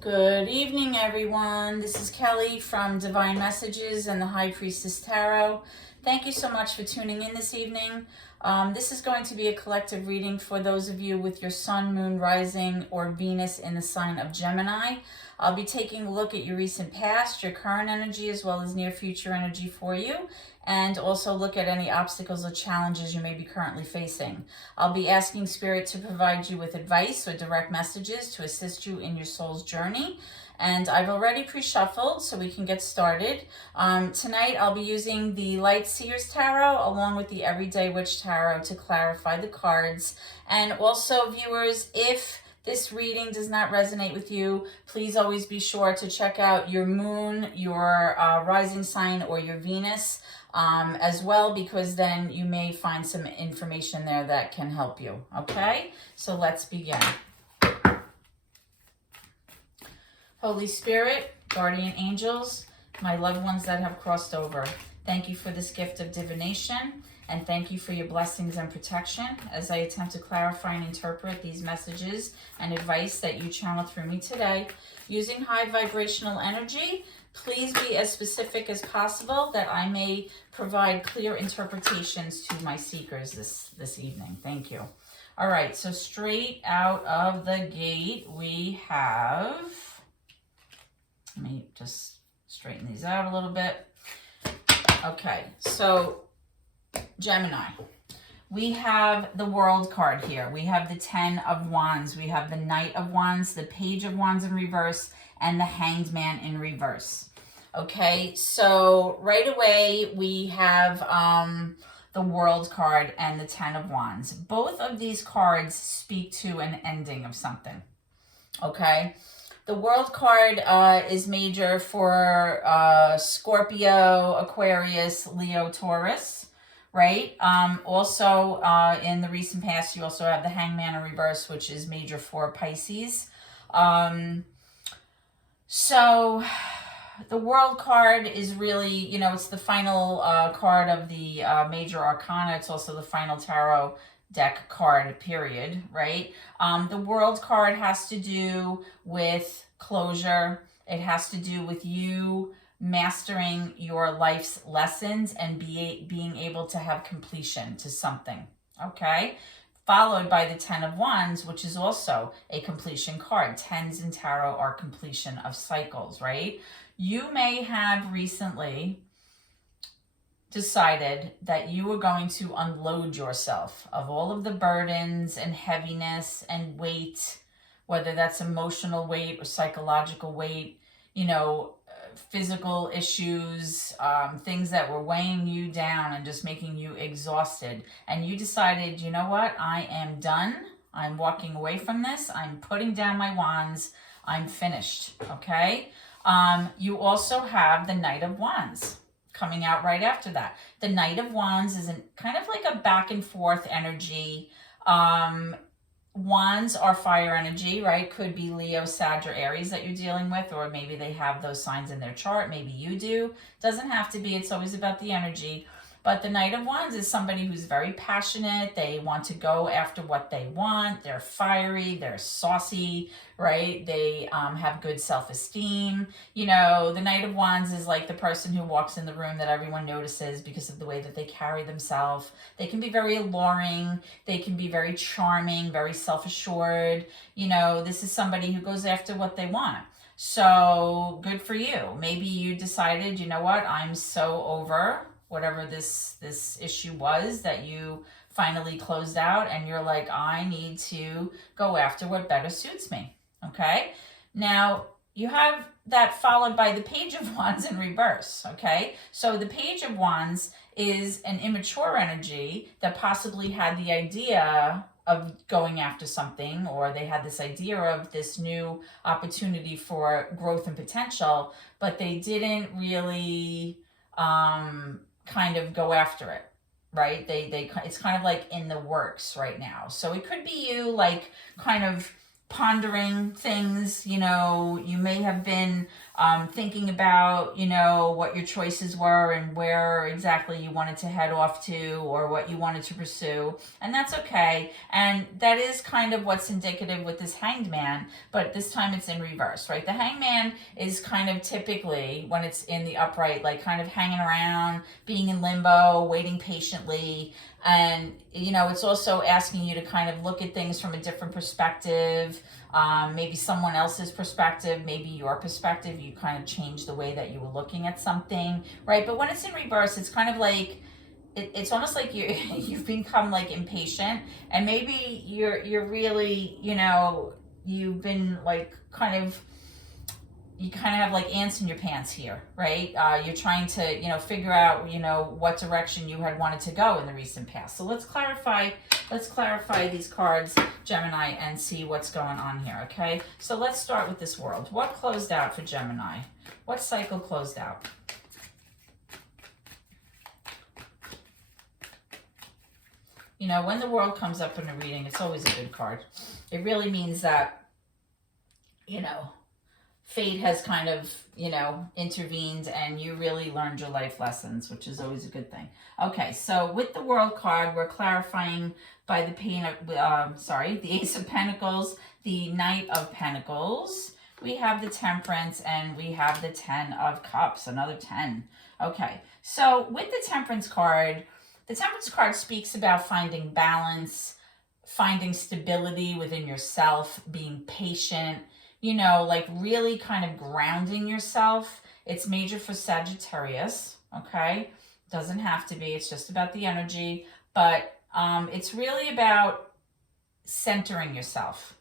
Good evening, everyone. This is Kelly from Divine Messages and the High Priestess Tarot. Thank you so much for tuning in this evening. This is going to be a collective reading for those of you with your sun, moon, rising, or Venus in the sign of Gemini. I'll be taking a look at your recent past, your current energy, as well as near future energy for you, and also look at any obstacles or challenges you may be currently facing. I'll be asking Spirit to provide you with advice or direct messages to assist you in your soul's journey. And I've already pre-shuffled, so we can get started. Tonight I'll be using the Light Seers Tarot along with the Everyday Witch Tarot to clarify the cards. And also, viewers, if this reading does not resonate with you, please always be sure to check out your moon, your rising sign, or your Venus as well, because then you may find some information there that can help you. Okay, so let's begin. Holy Spirit, guardian angels, my loved ones that have crossed over, thank you for this gift of divination, and thank you for your blessings and protection as I attempt to clarify and interpret these messages and advice that you channel through me today. Using high vibrational energy, please be as specific as possible that I may provide clear interpretations to my seekers this evening. Thank you. All right, so straight out of the gate, we have... Let me just straighten these out a little bit. Okay, so Gemini. We have the World card here. We have the 10 of Wands. We have the Knight of Wands, the Page of Wands in reverse, and the Hanged Man in reverse. Okay, so right away we have the World card and the 10 of Wands. Both of these cards speak to an ending of something. Okay. The World card is major for Scorpio, Aquarius, Leo, Taurus, right? Also, in the recent past, you also have the Hangman in reverse, which is major for Pisces. So the World card is really, you know, it's the final card of the major arcana. It's also the final tarot deck card, period, right? The World card has to do with closure. It has to do with you mastering your life's lessons and being able to have completion to something, okay? Followed by the 10 of Wands, which is also a completion card. Tens in tarot are completion of cycles, right? You may have recently decided that you were going to unload yourself of all of the burdens and heaviness and weight, whether that's emotional weight or psychological weight, you know, physical issues, things that were weighing you down and just making you exhausted. And you decided, you know what, I am done. I'm walking away from this. I'm putting down my wands. I'm finished, okay? You also have the Knight of Wands coming out right after that. The Knight of Wands is kind of like a back and forth energy. Wands are fire energy, right? Could be Leo, Sag, or Aries that you're dealing with, or maybe they have those signs in their chart. Maybe you do. Doesn't have to be. It's always about the energy. But the Knight of Wands is somebody who's very passionate. They want to go after what they want. They're fiery. They're saucy, right? They have good self-esteem. You know, the Knight of Wands is like the person who walks in the room that everyone notices because of the way that they carry themselves. They can be very alluring. They can be very charming, very self-assured. You know, this is somebody who goes after what they want. So good for you. Maybe you decided, you know what, I'm so over whatever this issue was that you finally closed out, and you're like, I need to go after what better suits me, okay? Now, you have that followed by the Page of Wands in reverse, okay? So the Page of Wands is an immature energy that possibly had the idea of going after something, or they had this idea of this new opportunity for growth and potential, but they didn't really kind of go after it, right? It's kind of like in the works right now. So it could be you like kind of pondering things, you know, you may have been thinking about, you know, what your choices were and where exactly you wanted to head off to or what you wanted to pursue. And that's okay. And that is kind of what's indicative with this Hanged Man, but this time it's in reverse, right? The Hanged Man is kind of typically, when it's in the upright, like kind of hanging around, being in limbo, waiting patiently. And, you know, it's also asking you to kind of look at things from a different perspective, maybe someone else's perspective, maybe your perspective. You kind of change the way that you were looking at something, right? But when it's in reverse, it's kind of like, it's almost like you've become like impatient, and maybe you're really, you know, you've been like you kind of have like ants in your pants here, right? You're trying to, you know, figure out, you know, what direction you had wanted to go in the recent past. So let's clarify these cards, Gemini, and see what's going on here, okay? So let's start with this world. What closed out for Gemini? What cycle closed out? You know, when the world comes up in a reading, it's always a good card. It really means that, you know, fate has kind of, you know, intervened and you really learned your life lessons, which is always a good thing. Okay, so with the World card, we're clarifying by the Ace of Pentacles, the Knight of Pentacles, we have the Temperance, and we have the 10 of Cups, another 10. Okay, so with the Temperance card speaks about finding balance, finding stability within yourself, being patient, you know, like really kind of grounding yourself. It's major for Sagittarius, okay? Doesn't have to be, it's just about the energy, but it's really about centering yourself.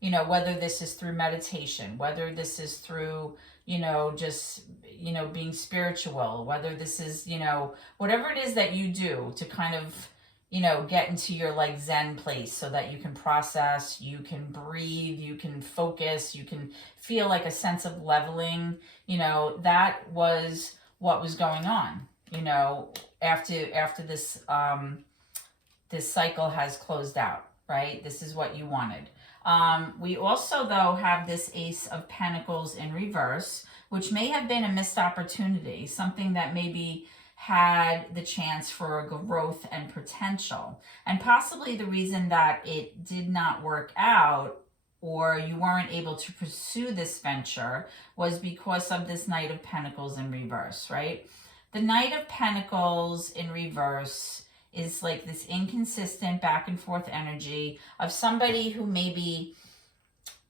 You know, whether this is through meditation, whether this is through, you know, just, you know, being spiritual, whether this is, you know, whatever it is that you do to kind of, you know, get into your like Zen place so that you can process, you can breathe, you can focus, you can feel like a sense of leveling. You know, that was what was going on, you know, after this this cycle has closed out, right? This is what you wanted. We also, though, have this Ace of Pentacles in reverse, which may have been a missed opportunity, something that maybe had the chance for growth and potential. And possibly the reason that it did not work out or you weren't able to pursue this venture was because of this Knight of Pentacles in reverse, right? The Knight of Pentacles in reverse is like this inconsistent back and forth energy of somebody who maybe,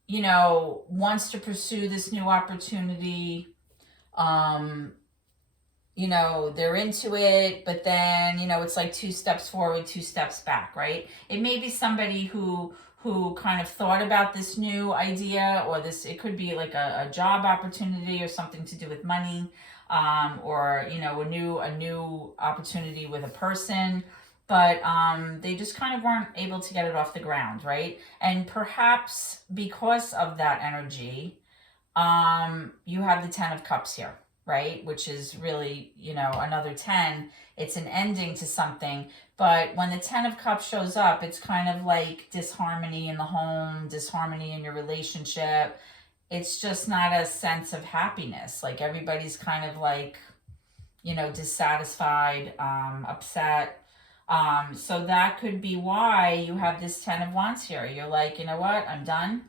you know, wants to pursue this new opportunity. You know, they're into it, but then, you know, it's like 2 steps forward, 2 steps back, right? It may be somebody who kind of thought about this new idea, or this, it could be like a job opportunity or something to do with money, or, you know, a new opportunity with a person, but they just kind of weren't able to get it off the ground, right? And perhaps because of that energy, you have the 10 of Cups here, right? Which is really, you know, another 10. It's an ending to something. But when the 10 of Cups shows up, it's kind of like disharmony in the home, disharmony in your relationship. It's just not a sense of happiness. Like everybody's kind of like, you know, dissatisfied, upset. So that could be why you have this 10 of Wands here. You're like, you know what? I'm done.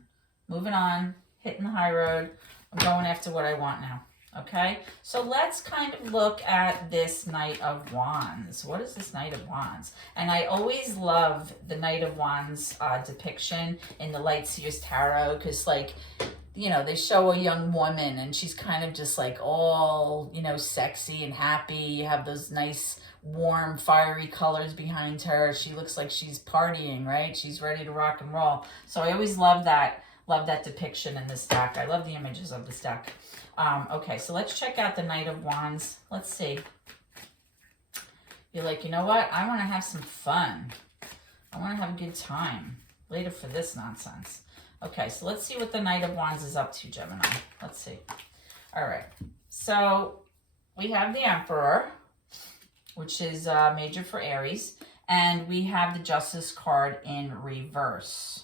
Moving on. Hitting the high road. I'm going after what I want now. Okay, so let's kind of look at this Knight of Wands. What is this Knight of Wands? And I always love the Knight of Wands depiction in the Light Seers Tarot because, like, you know, they show a young woman and she's kind of just like all, you know, sexy and happy. You have those nice, warm, fiery colors behind her. She looks like she's partying, right? She's ready to rock and roll. So I always love that depiction in this deck. I love the images of this deck. Okay, so let's check out the Knight of Wands. Let's see. You're like, you know what? I want to have some fun. I want to have a good time. Later for this nonsense. Okay, so let's see what the Knight of Wands is up to, Gemini. Let's see. All right. So we have the Emperor, which is major for Aries. And we have the Justice card in reverse.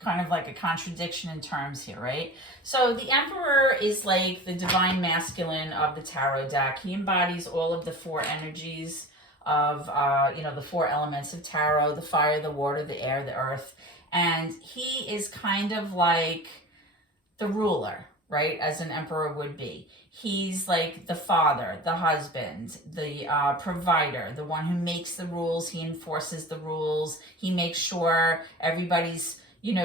kind of like a contradiction in terms here, right? So the Emperor is like the divine masculine of the tarot deck. He embodies all of the four energies of, the four elements of tarot: the fire, the water, the air, the earth. And he is kind of like the ruler, right? As an emperor would be. He's like the father, the husband, the provider, the one who makes the rules. He enforces the rules. He makes sure everybody's,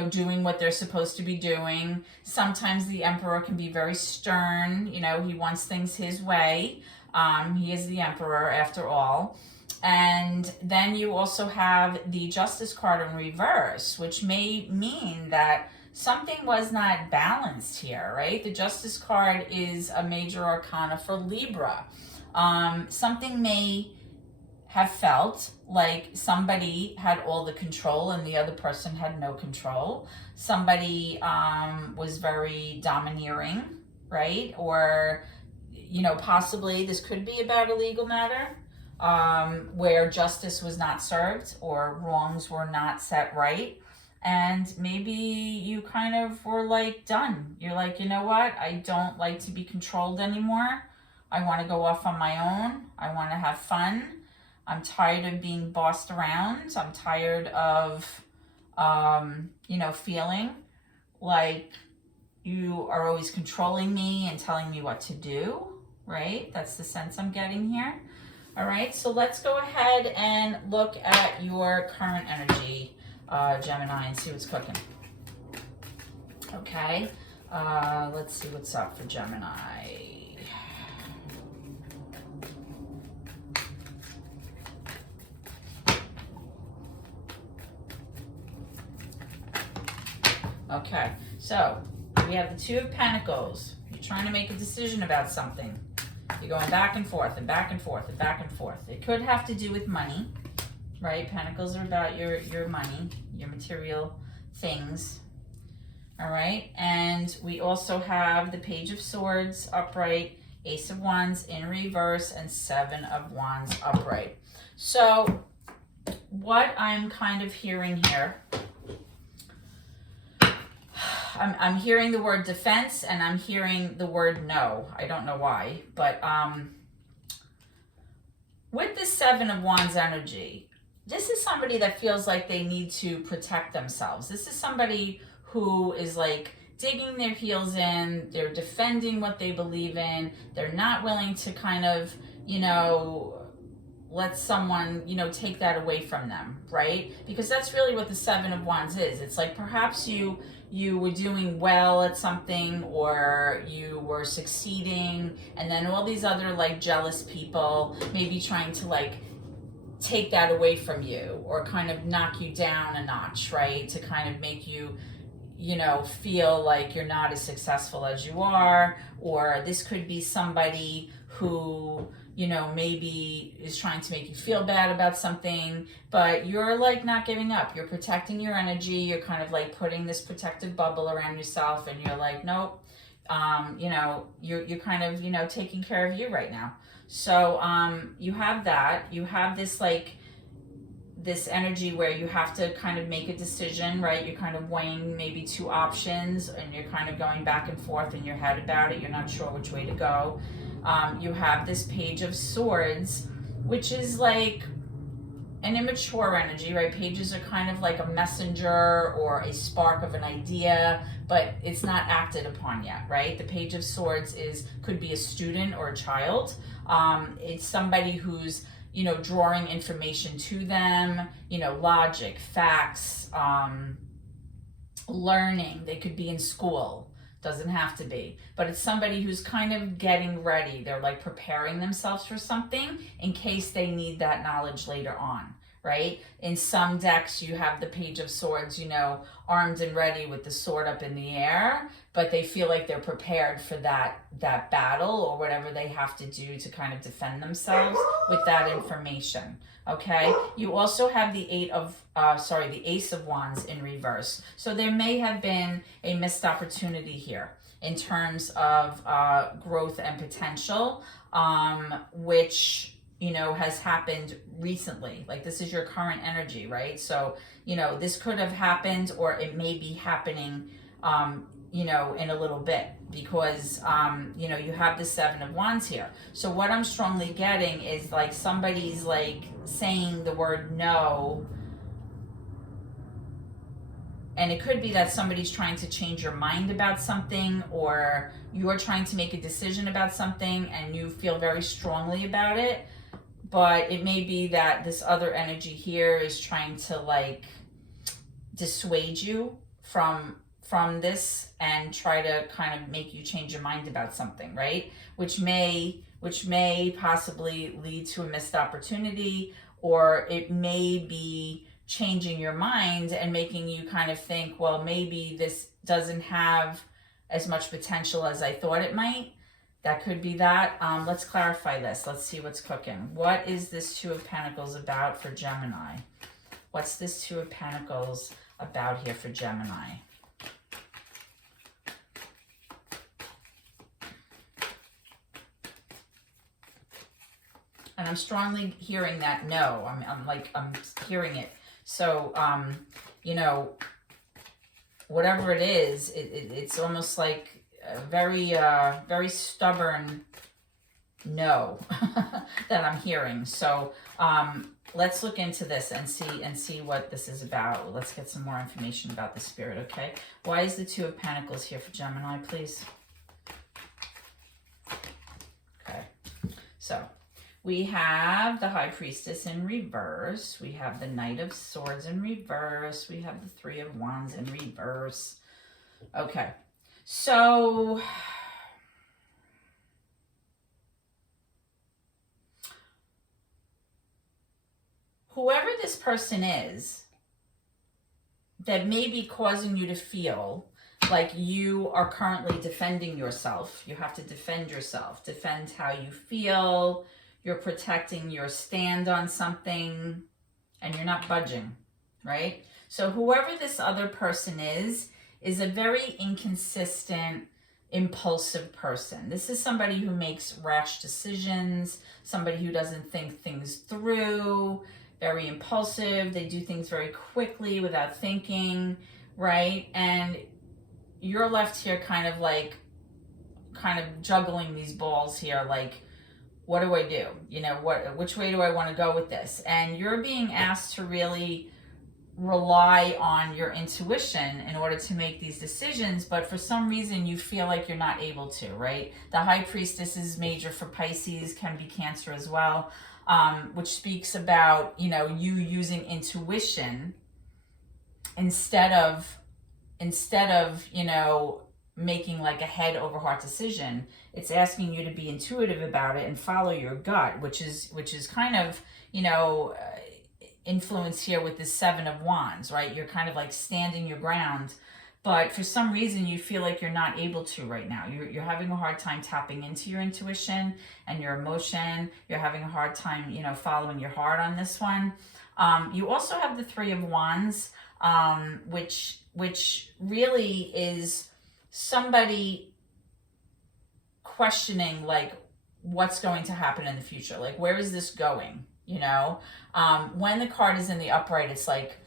doing what they're supposed to be doing. Sometimes the emperor can be very stern. He wants things his way. He is the emperor after all. And then you also have the Justice card in reverse, which may mean that something was not balanced here, right? The Justice card is a major arcana for Libra. Something may have felt like somebody had all the control and the other person had no control. Somebody was very domineering, right? Or, possibly this could be about a legal matter where justice was not served or wrongs were not set right. And maybe you kind of were like done. You're like, you know what? I don't like to be controlled anymore. I want to go off on my own. I want to have fun. I'm tired of being bossed around. I'm tired of, feeling like you are always controlling me and telling me what to do, right? That's the sense I'm getting here. All right, so let's go ahead and look at your current energy, Gemini, and see what's cooking. Okay, let's see what's up for Gemini. Okay, so we have the Two of Pentacles. You're trying to make a decision about something. You're going back and forth and back and forth and back and forth. It could have to do with money, right? Pentacles are about your money, your material things. All right, and we also have the Page of Swords upright, Ace of Wands in reverse, and Seven of Wands upright. So what I'm kind of hearing here, I'm hearing the word defense and I'm hearing the word no. I don't know why, but with the Seven of Wands energy, this is somebody that feels like they need to protect themselves. This is somebody who is like digging their heels in. They're defending what they believe in. They're not willing to kind of, let someone, take that away from them, right? Because that's really what the Seven of Wands is. It's like perhaps you were doing well at something, or you were succeeding, and then all these other like jealous people maybe trying to like take that away from you or kind of knock you down a notch, right? To kind of make you, feel like you're not as successful as you are. Or this could be somebody who, maybe is trying to make you feel bad about something, but you're like not giving up. You're protecting your energy. You're kind of like putting this protective bubble around yourself, and you're like, nope, you're kind of, taking care of you right now. So you have that. You have this like this energy where you have to kind of make a decision, right? You're kind of weighing maybe two options, and you're kind of going back and forth in your head about it. You're not sure which way to go. You have this Page of Swords, which is like an immature energy, right? Pages are kind of like a messenger or a spark of an idea, but it's not acted upon yet, right? The Page of Swords could be a student or a child. It's somebody who's, drawing information to them, logic, facts, learning. They could be in school. Doesn't have to be, but it's somebody who's kind of getting ready. They're like preparing themselves for something in case they need that knowledge later on, right? In some decks, you have the Page of Swords, armed and ready with the sword up in the air, but they feel like they're prepared for that battle or whatever they have to do to kind of defend themselves with that information. Okay. You also have the the Ace of Wands in reverse. So there may have been a missed opportunity here in terms of growth and potential, which, has happened recently. Like this is your current energy, right? So, this could have happened, or it may be happening, in a little bit, because, you have the Seven of Wands here. So what I'm strongly getting is like somebody's like saying the word no. And it could be that somebody's trying to change your mind about something, or you're trying to make a decision about something and you feel very strongly about it. But it may be that this other energy here is trying to like dissuade you from this and try to kind of make you change your mind about something, right? Which may possibly lead to a missed opportunity, or it may be changing your mind and making you kind of think, well, maybe this doesn't have as much potential as I thought it might. That could be that. Let's clarify this. Let's see what's cooking. What is this Two of Pentacles about for Gemini? What's this Two of Pentacles about here for Gemini? And I'm strongly hearing that no. I'm hearing it. So, whatever it is, it's almost like a very stubborn no that I'm hearing. So, let's look into this and see what this is about. Let's get some more information about the spirit, okay? Why is the Two of Pentacles here for Gemini, please? Okay. So, we have the High Priestess in reverse. We have the Knight of Swords in reverse. We have the Three of Wands in reverse. Okay. So, whoever this person is that may be causing you to feel like you are currently defending yourself. You have to defend yourself. Defend how you feel. You're protecting your stand on something, and you're not budging, right? So whoever this other person is a very inconsistent, impulsive person. This is somebody who makes rash decisions, somebody who doesn't think things through, very impulsive. They do things very quickly without thinking, right? And you're left here kind of juggling these balls here, like, what do I do? Which way do I want to go with this? And you're being asked to really rely on your intuition in order to make these decisions, but for some reason you feel like you're not able to, right? The High Priestess is major for Pisces, can be Cancer as well, which speaks about, you using intuition instead of, making like a head over heart decision. It's asking you to be intuitive about it and follow your gut, which is kind of, influence here with this Seven of Wands, right? You're kind of like standing your ground, but for some reason you feel like you're not able to right now. You're having a hard time tapping into your intuition and your emotion. You're having a hard time, following your heart on this one. You also have the Three of Wands, which really is somebody questioning like what's going to happen in the future, like where is this going, when the card is in the upright, it's like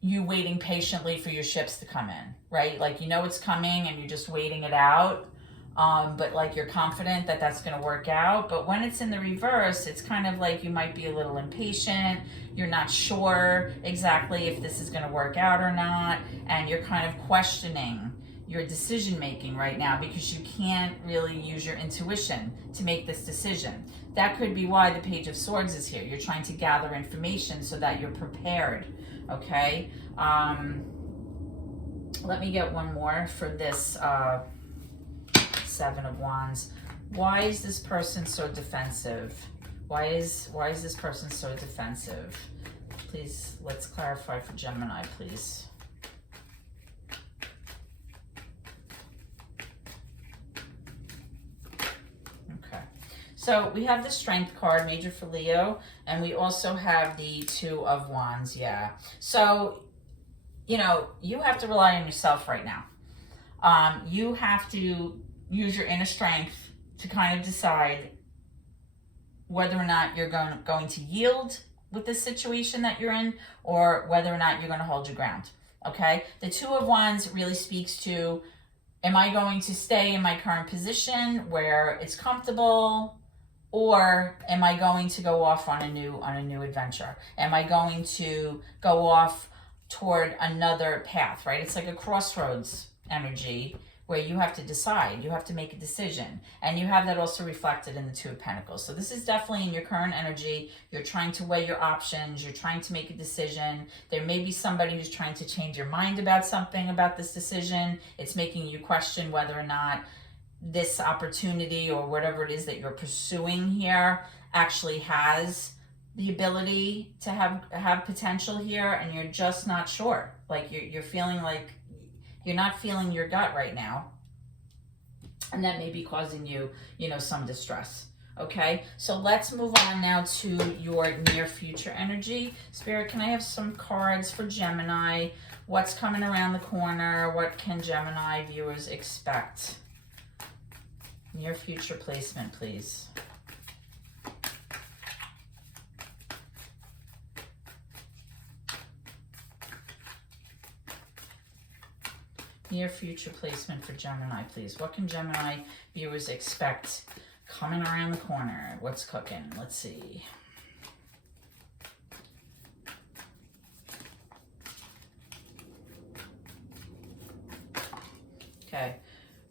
you waiting patiently for your ships to come in, right? Like it's coming and you're just waiting it out, but like you're confident that that's going to work out. But when it's in the reverse, it's kind of like you might be a little impatient. You're not sure exactly if this is going to work out or not, and you're kind of questioning your decision making right now because you can't really use your intuition to make this decision. That could be why the Page of Swords is here. You're trying to gather information so that you're prepared, okay? Let me get one more for this Seven of Wands. Why is this person so defensive? Why is this person so defensive? Please, let's clarify for Gemini, please. So we have the Strength card, major for Leo, and we also have the Two of Wands, yeah. So, you have to rely on yourself right now. You have to use your inner strength to kind of decide whether or not you're going to yield with the situation that you're in, or whether or not you're going to hold your ground. Okay, the Two of Wands really speaks to, am I going to stay in my current position where it's comfortable, or am I going to go off on a new adventure? Am I going to go off toward another path, right? It's like a crossroads energy where you have to decide, you have to make a decision. And you have that also reflected in the Two of Pentacles. So this is definitely in your current energy. You're trying to weigh your options. You're trying to make a decision. There may be somebody who's trying to change your mind about something about this decision. It's making you question whether or not this opportunity or whatever it is that you're pursuing here actually has the ability to have potential here, and you're just not sure. Like you're feeling like you're not feeling your gut right now, and that may be causing you, some distress. Okay, so let's move on now to your near future energy. Spirit, can I have some cards for Gemini? What's coming around the corner? What can Gemini viewers expect? Near future placement, please. Near future placement for Gemini, please. What can Gemini viewers expect coming around the corner? What's cooking? Let's see. Okay.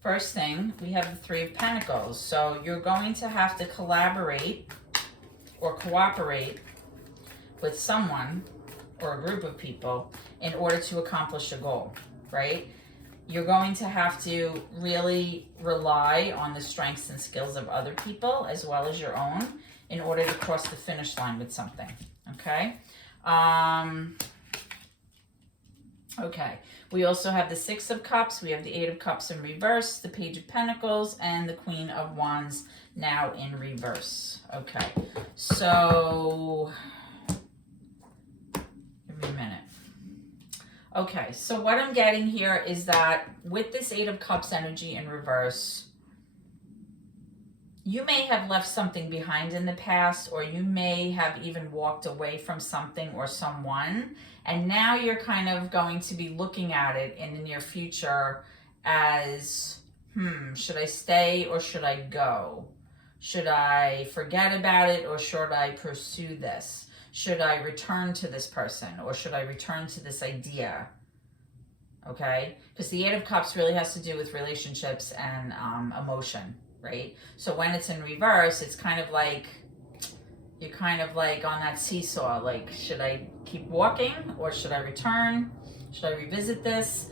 First thing, we have the Three of Pentacles. So you're going to have to collaborate or cooperate with someone or a group of people in order to accomplish a goal, right? You're going to have to really rely on the strengths and skills of other people as well as your own in order to cross the finish line with something, okay? Okay, we also have the Six of Cups, we have the Eight of Cups in reverse, the Page of Pentacles, and the Queen of Wands now in reverse. Okay, so give me a minute. Okay, so what I'm getting here is that with this Eight of Cups energy in reverse, you may have left something behind in the past, or you may have even walked away from something or someone, and now you're kind of going to be looking at it in the near future as, should I stay or should I go? Should I forget about it or should I pursue this? Should I return to this person or should I return to this idea? Okay, because the Eight of Cups really has to do with relationships and emotion, right? So when it's in reverse, it's kind of like, you're kind of like on that seesaw, like, should I keep walking or should I return? Should I revisit this?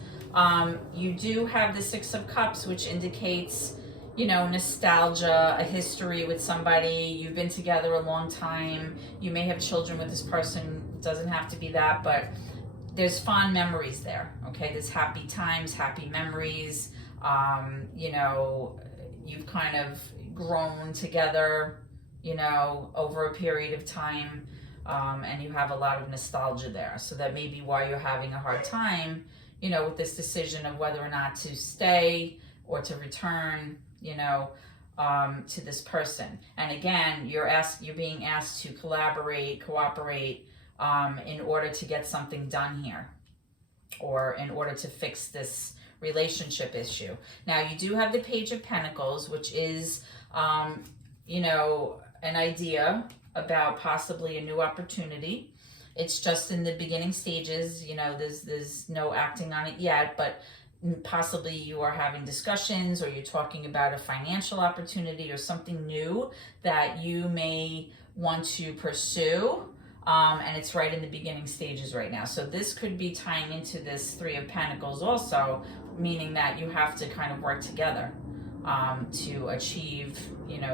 You do have the Six of Cups, which indicates, nostalgia, a history with somebody. You've been together a long time. You may have children with this person. It doesn't have to be that, but there's fond memories there, okay? There's happy times, happy memories. You've kind of grown together, over a period of time, and you have a lot of nostalgia there. So that may be why you're having a hard time, with this decision of whether or not to stay or to return, to this person. And again, you're being asked to collaborate, cooperate, in order to get something done here, or in order to fix this relationship issue. Now, you do have the Page of Pentacles, which is, an idea about possibly a new opportunity. It's just in the beginning stages, there's no acting on it yet, but possibly you are having discussions or you're talking about a financial opportunity or something new that you may want to pursue. And it's right in the beginning stages right now. So this could be tying into this Three of Pentacles also, meaning that you have to kind of work together to achieve,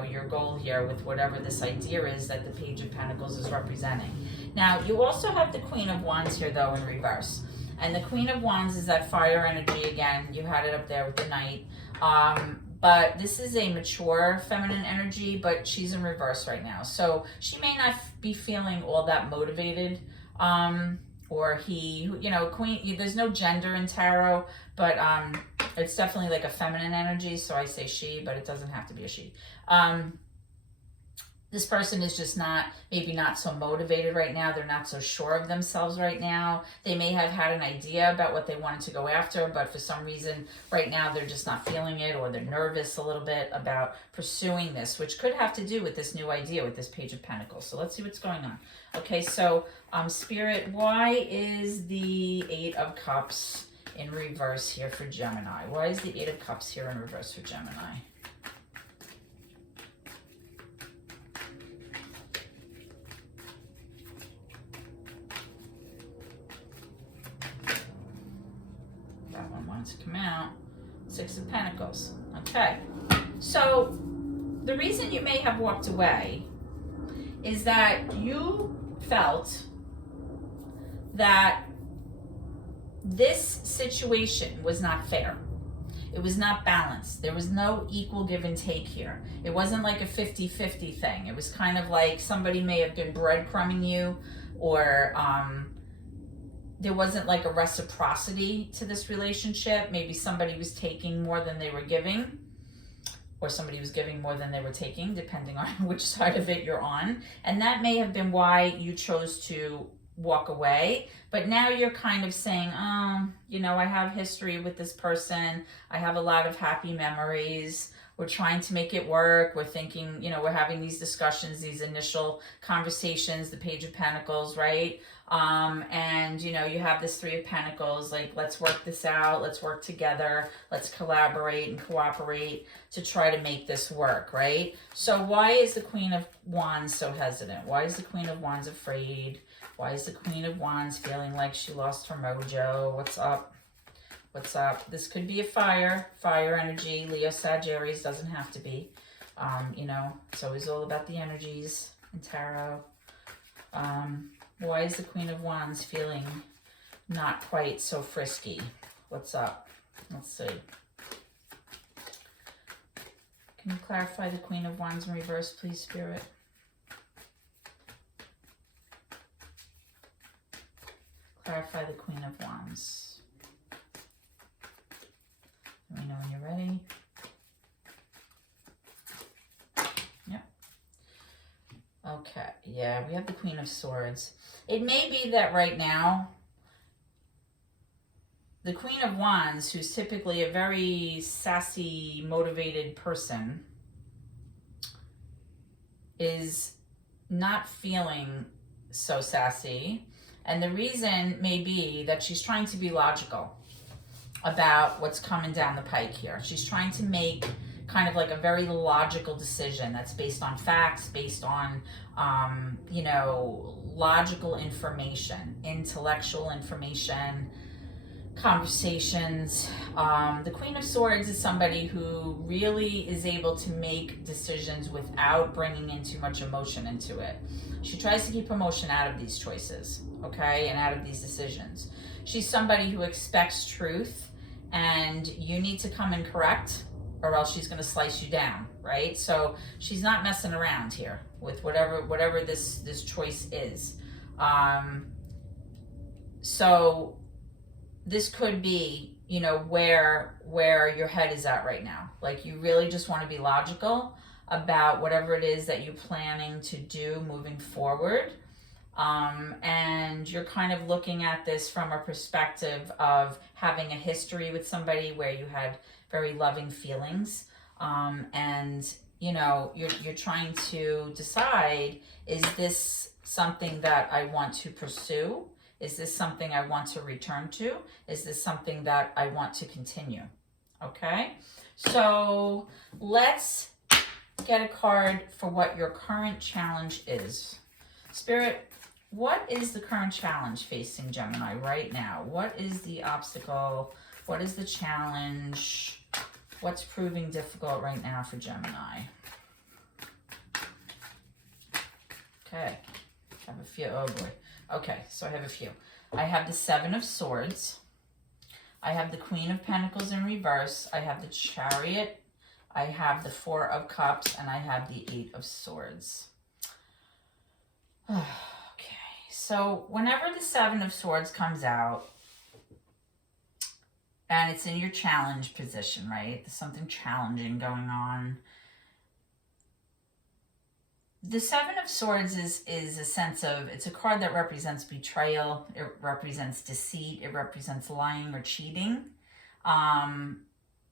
your goal here with whatever this idea is that the Page of Pentacles is representing. Now, you also have the Queen of Wands here, though, in reverse. And the Queen of Wands is that fire energy again. You had it up there with the Knight. But this is a mature feminine energy, but she's in reverse right now. So she may not be feeling all that motivated. Or he, Queen, there's no gender in tarot, but it's definitely like a feminine energy. So I say she, but it doesn't have to be a she. This person is just not, maybe not so motivated right now. They're not so sure of themselves right now. They may have had an idea about what they wanted to go after, but for some reason right now they're just not feeling it, or they're nervous a little bit about pursuing this, which could have to do with this new idea with this Page of Pentacles. So let's see what's going on. Okay, so Spirit, why is the Eight of Cups in reverse here for Gemini? Why is the Eight of Cups here in reverse for Gemini? To come out. Six of Pentacles. Okay, so the reason you may have walked away is that you felt that this situation was not fair. It was not balanced. There was no equal give and take here. It wasn't like a 50-50 thing. It was kind of like somebody may have been breadcrumbing you, or there wasn't like a reciprocity to this relationship. Maybe somebody was taking more than they were giving, or somebody was giving more than they were taking, depending on which side of it you're on. And that may have been why you chose to walk away. But now you're kind of saying, you know, I have history with this person. I have a lot of happy memories. We're trying to make it work. We're thinking, you know, we're having these discussions, these initial conversations, the Page of Pentacles, right? And, you know, you have this Three of Pentacles, like, let's work this out. Let's work together. Let's collaborate and cooperate to try to make this work, right? So why is the Queen of Wands so hesitant? Why is the Queen of Wands afraid? Why is the Queen of Wands feeling like she lost her mojo? What's up? What's up? This could be a fire energy. Leo, Sagittarius, doesn't have to be. You know, it's always all about the energies in tarot. Why is the Queen of Wands feeling not quite so frisky? What's up? Let's see. Can you clarify the Queen of Wands in reverse, please, Spirit? Clarify the Queen of Wands. Let me know when you're ready. Yep. Okay, yeah, we have the Queen of Swords. It may be that right now, the Queen of Wands, who's typically a very sassy, motivated person, is not feeling so sassy. And the reason may be that she's trying to be logical about what's coming down the pike here. She's trying to make kind of like a very logical decision that's based on facts, based on, you know, logical information, intellectual information, conversations. The Queen of Swords is somebody who really is able to make decisions without bringing in too much emotion into it. She tries to keep emotion out of these choices, okay, and out of these decisions. She's somebody who expects truth, and you need to come and correct, or else she's going to slice you down, right? So she's not messing around here with whatever this choice is. So this could be, you know, where your head is at right now. Like, you really just want to be logical about whatever it is that you're planning to do moving forward. And you're kind of looking at this from a perspective of having a history with somebody where you had very loving feelings. And, you know, you're trying to decide, is this something that I want to pursue? Is this something I want to return to? Is this something that I want to continue? Okay, so let's get a card for what your current challenge is. Spirit, what is the current challenge facing Gemini right now? What is the obstacle? What is the challenge? What's proving difficult right now for Gemini? Okay, I have a few. Oh boy. Okay, so I have a few. I have the Seven of Swords. I have the Queen of Pentacles in reverse. I have the Chariot. I have the Four of Cups, and I have the Eight of Swords. Okay, so whenever the Seven of Swords comes out, and it's in your challenge position, right? There's something challenging going on. The Seven of Swords is a sense of, it's a card that represents betrayal, it represents deceit, it represents lying or cheating.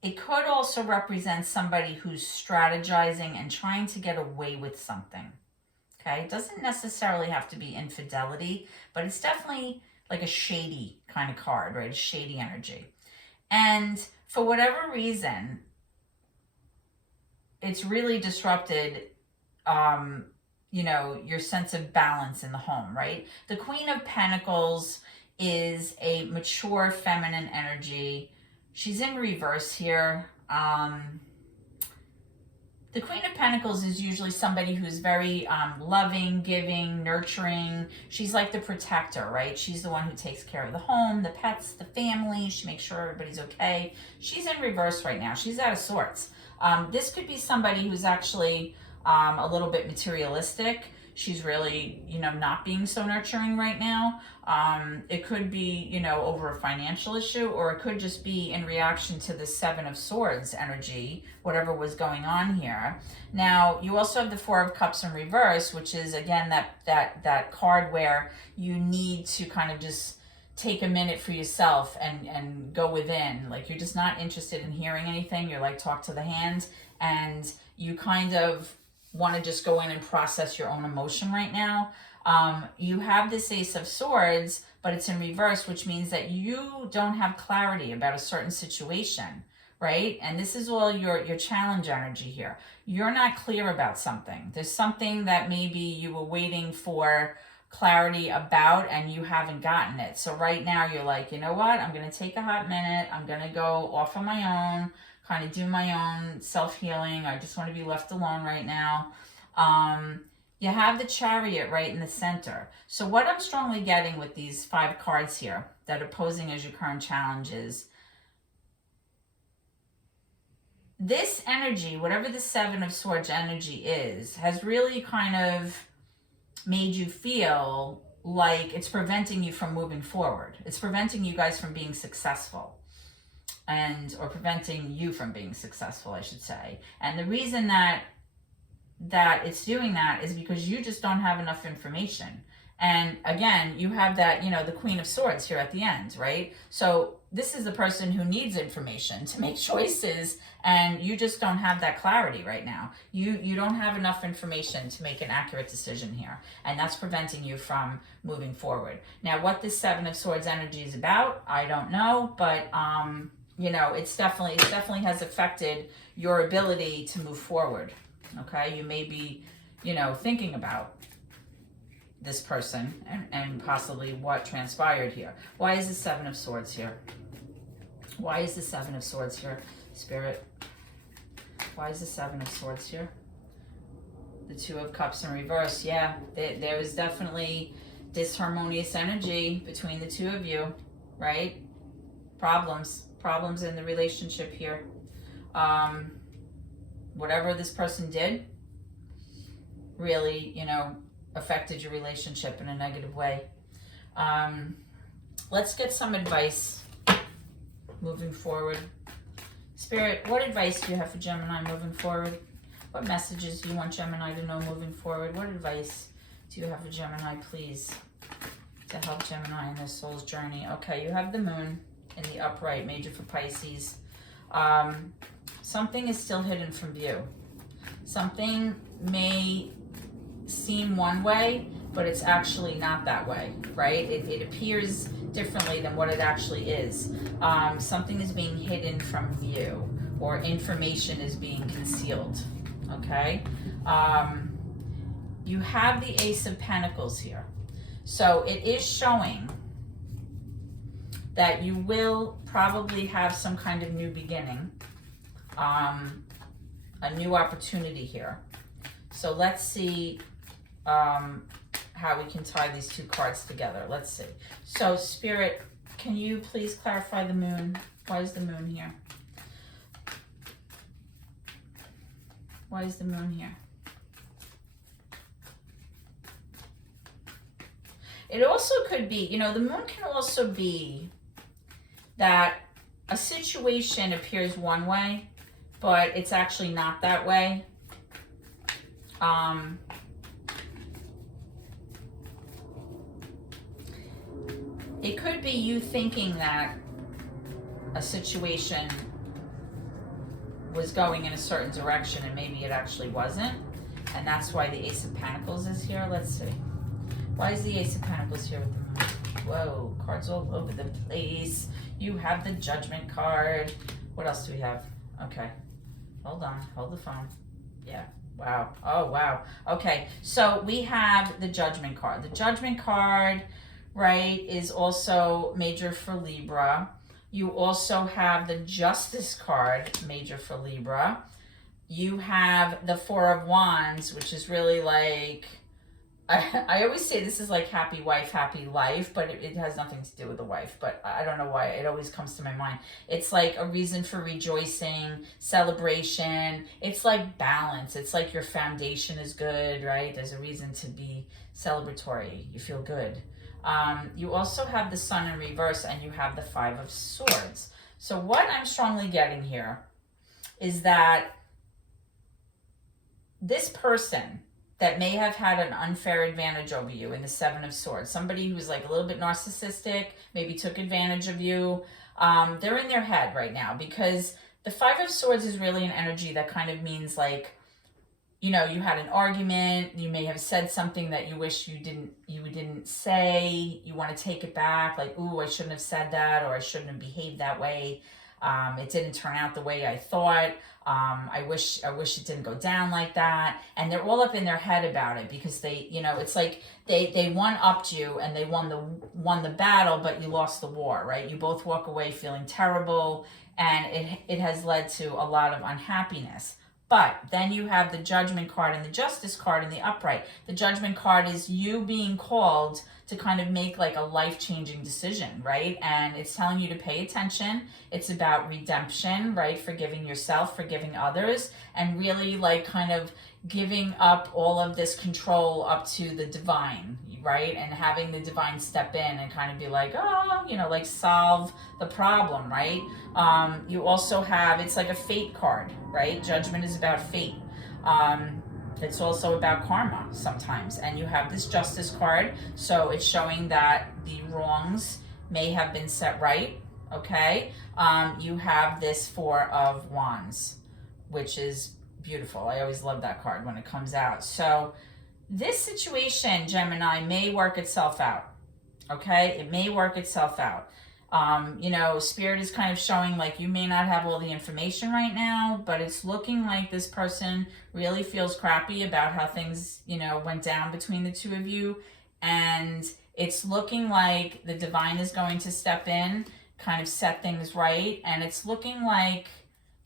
It could also represent somebody who's strategizing and trying to get away with something. Okay, it doesn't necessarily have to be infidelity, but it's definitely like a shady kind of card, right? A shady energy. And for whatever reason, it's really disrupted your sense of balance in the home, right? The Queen of Pentacles is a mature feminine energy. She's in reverse here. The Queen of Pentacles is usually somebody who's very loving, giving, nurturing. She's like the protector, right? She's the one who takes care of the home, the pets, the family. She makes sure everybody's okay. She's in reverse right now. She's out of sorts. This could be somebody who's actually a little bit materialistic. She's really, not being so nurturing right now. It could be, over a financial issue, or it could just be in reaction to the Seven of Swords energy, whatever was going on here. Now, you also have the Four of Cups in reverse, which is, again, that card where you need to kind of just take a minute for yourself and go within. Like, you're just not interested in hearing anything. You're like, talk to the hand, and you kind of want to just go in and process your own emotion right now. You have this Ace of Swords, but it's in reverse, which means that you don't have clarity about a certain situation, right? And this is all your challenge energy here. You're not clear about something. There's something that maybe you were waiting for clarity about and you haven't gotten it. So right now you're like, you know what? I'm going to take a hot minute. I'm going to go off on my own, kind of do my own self-healing. I just want to be left alone right now. You have the Chariot right in the center. So what I'm strongly getting with these 5 cards here that are posing as your current challenges, this energy, whatever the Seven of Swords energy is, has really kind of made you feel like it's preventing you from moving forward. It's preventing you guys from being successful. Or preventing you from being successful, I should say. And the reason that it's doing that is because you just don't have enough information. And again, you have that, the Queen of Swords here at the end, right? So this is the person who needs information to make choices, and you just don't have that clarity right now. You don't have enough information to make an accurate decision here, and that's preventing you from moving forward. Now, what this Seven of Swords energy is about, I don't know, but it definitely has affected your ability to move forward. Okay, you may be, thinking about this person and possibly what transpired here. Why is the Seven of Swords here? Why is the Seven of Swords here, Spirit? Why is the Seven of Swords here? The Two of Cups in reverse. Yeah, there was definitely disharmonious energy between the two of you, right? Problems in the relationship here. Whatever this person did really, affected your relationship in a negative way. Let's get some advice moving forward. Spirit, what advice do you have for Gemini moving forward? What messages do you want Gemini to know moving forward? What advice do you have for Gemini, please, to help Gemini in their soul's journey? Okay, you have the Moon in the upright, major for Pisces. Something is still hidden from view. Something may seem one way, but it's actually not that way, right? It appears differently than what it actually is. Something is being hidden from view, or information is being concealed, okay? You have the Ace of Pentacles here. So it is showing that you will probably have some kind of new beginning, a new opportunity here. So let's see how we can tie these 2 cards together. Let's see. So Spirit, can you please clarify the Moon? Why is the Moon here? Why is the Moon here? It also could be, the Moon can also be that a situation appears one way, but it's actually not that way. It could be you thinking that a situation was going in a certain direction and maybe it actually wasn't. And that's why the Ace of Pentacles is here. Let's see. Why is the Ace of Pentacles here with the Moon? Whoa, cards all over the place. You have the Judgment card. What else do we have? Okay. Hold on. Hold the phone. Yeah. Wow. Oh, wow. Okay. So we have the Judgment card. The Judgment card, right, is also major for Libra. You also have the Justice card, major for Libra. You have the Four of Wands, which is really like, I always say this is like happy wife, happy life, but it has nothing to do with the wife. But I don't know why. It always comes to my mind. It's like a reason for rejoicing, celebration. It's like balance. It's like your foundation is good, right? There's a reason to be celebratory. You feel good. You also have the Sun in reverse, and you have the Five of Swords. So what I'm strongly getting here is that this person that may have had an unfair advantage over you in the Seven of Swords, somebody who's like a little bit narcissistic, maybe took advantage of you, they're in their head right now, because the Five of Swords is really an energy that kind of means like, you know, you had an argument, you may have said something that you wish you didn't say, you want to take it back, like, ooh, I shouldn't have said that, or I shouldn't have behaved that way. It didn't turn out the way I thought. I wish it didn't go down like that. And they're all up in their head about it because they, you know, it's like they one-upped you and they won the battle, but you lost the war, right? You both walk away feeling terrible, and it has led to a lot of unhappiness. But then you have the Judgment card and the Justice card in the upright. The Judgment card is you being called to kind of make like a life-changing decision, right? And it's telling you to pay attention. It's about redemption, right? Forgiving yourself, forgiving others, and really like kind of giving up all of this control up to the divine, right? And having the divine step in and kind of be like, oh, you know, like solve the problem, right? You also have, it's like a fate card, right? Judgment is about fate. It's also about karma sometimes. And you have this Justice card. So it's showing that the wrongs may have been set right, okay? You have this Four of Wands, which is beautiful. I always love that card when it comes out. So this situation, Gemini, may work itself out, okay? It may work itself out. You know, Spirit is kind of showing like you may not have all the information right now, but it's looking like this person really feels crappy about how things, you know, went down between the two of you. And it's looking like the divine is going to step in, kind of set things right. And it's looking like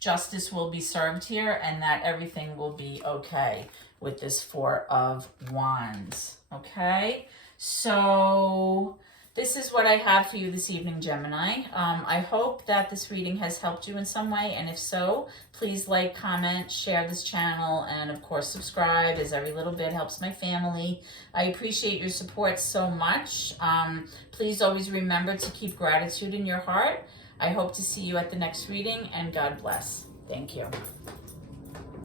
justice will be served here and that everything will be okay with this Four of Wands, okay? So this is what I have for you this evening, Gemini. I hope that this reading has helped you in some way, and if so, please like, comment, share this channel, and of course subscribe, as every little bit helps my family. I appreciate your support so much. Please always remember to keep gratitude in your heart. I hope to see you at the next reading, and God bless. Thank you.